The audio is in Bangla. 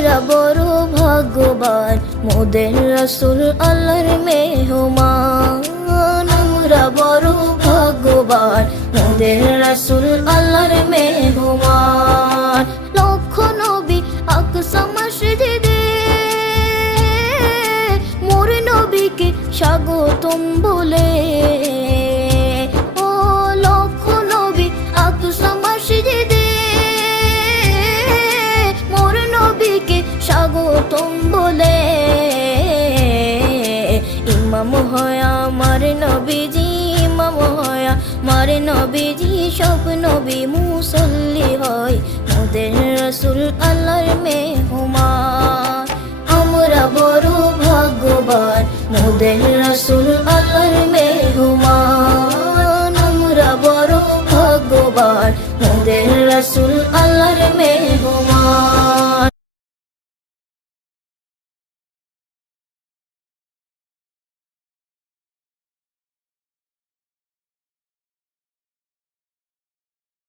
আমরা বড় ভাগ্যবান, মোদের রাসূল আল্লাহর মেহমান। আমরা বড় ভাগ্যবান, মোদের রাসূল আল্লাহর মেহমান। লক্ষ নবী আকসা মসজিদে মোর নবীকে স্বাগতম বলে। ও লক্ষ নবী আকসা মসজিদে মোর নবীকে স্বাগতম বলে। ইমাম হয় আমার নবীজি, ইমাম হয় আমার নবীজি, সব নবী মুসল্লি হয় মোদের রাসূল আল্লাহর মেহমান। আমরা বড় ভাগ্যবান, মোদের রাসূল আল্লাহর মেহমান। আমরা বড় ভাগ্যবান, মোদের রাসূল আল্লাহর মেহমান।